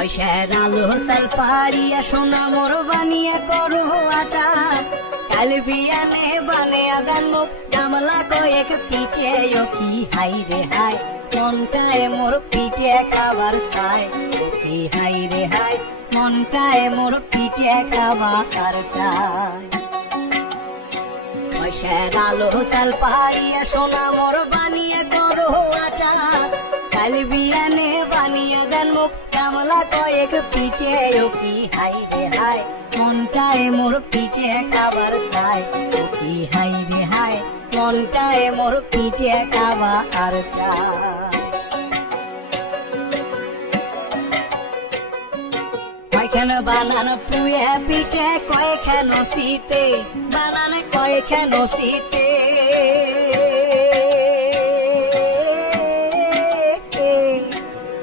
পয়সার আলো সাল পাড়িয়া সোনা মোর বানিয়া করো আটা কাল বিয়ানে বানিয়া দেন মুখ গামলা কয়েক পিঠে ও কি হাই রে হাই মনটায় মোর পিঠে খাবার চাই ও কি হাই রে হাই মনটায় মোর পিঠে খাবার চাই পয়সার আলো সাল পাড়িয়া সোনা মোর বানিয়া করো আটা কাল বিয়ানে বানিয়া দেন মুখ গামলা কয়েক পিঠে ও কি হাই রে হাই মনটায় মোর পিঠে খাবার চাই ও কি হাই রে হাই মনটায় মোর পিঠে খাবার চাই কয়খান বানান পুয়ে পিঠে কয়খান শীতে বানান কয়খান শীতে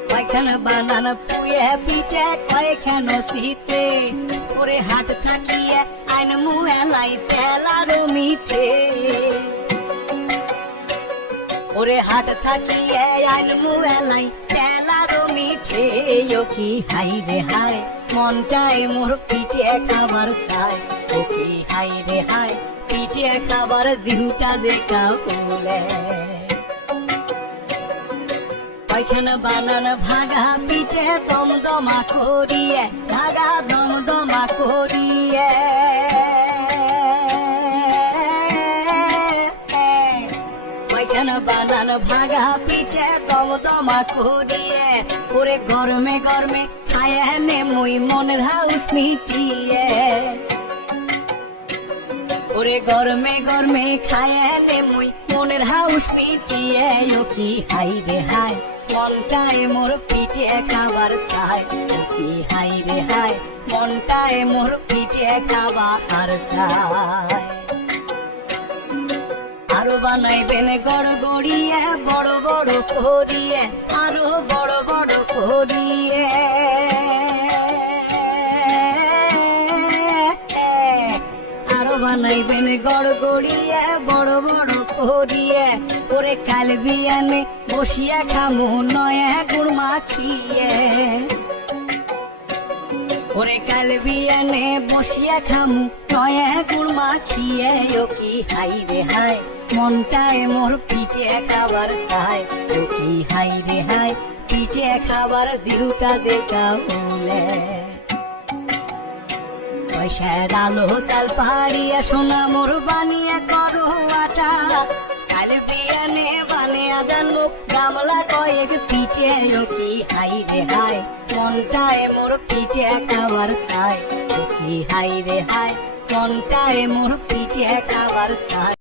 কয়খান বানান পুয়ে পিঠে কয়খান শীতে ওরে হাট থাকিয়ে আইন মুয়ালাই তেলার মিঠে ওরে হাট থাকিয়ে আইন মুয়ালাই তেলার মিঠে ও কি হাই রে হাই মনটায় মোর পিঠে খাবার চাই ও কি হাই রে হাই পিঠে খাবার দিনটা দেখা উলে কয়খান বানান ভাগা পিঠে দমদমা করিয়ে ভাগা দমদমা করিয়ে কয়খান বানান ভাগা পিঠে দমদমা করিয়ে ওরে গরমে গরমে খায় নে মুই মনের হাউস মিটিয়ে ওরে গরমে গরমে খায় নে মুই মনের হাউস মিটিয়ে ও কি হাই রে হাই মনটায় মোর পিঠে খাবার চাই ও কি হাই রে হাই মনটায় মোর পিঠে খাবার চাই আরো বানাইবেন গড় গড়িয়ে বড় বড় করিয়ে আরো বড় বড় করিয়ে আরো বানাইবেন গড় গড়িয়ে বড় বড় করিয়ে ওরে কাল বিয়ানে বসিয়া খামু নয়া গুড় মাখিয়ে ওরে কাল বিয়ানে বসিয়া খামু নয়া গুড় মাখিয়ে ও কি হাই রে হাই মনটায় মোর পিঠে খাবার চাই ও কি হাই রে হাই পিঠে খাবার জিহুটা দেখা বলে পয়সার আলো সাল পাড়িয়া সোনা মোর বানিয়া করো আটা কাল বিয়ানে বানিয়া দেন মুখ গামলা কয়েক পিঠে ও কি হাই রে হাই মনটায় মোর পিঠে খাবার চাই ও কি হাই রে হাই মনটায় মোর পিঠে খাবার চাই।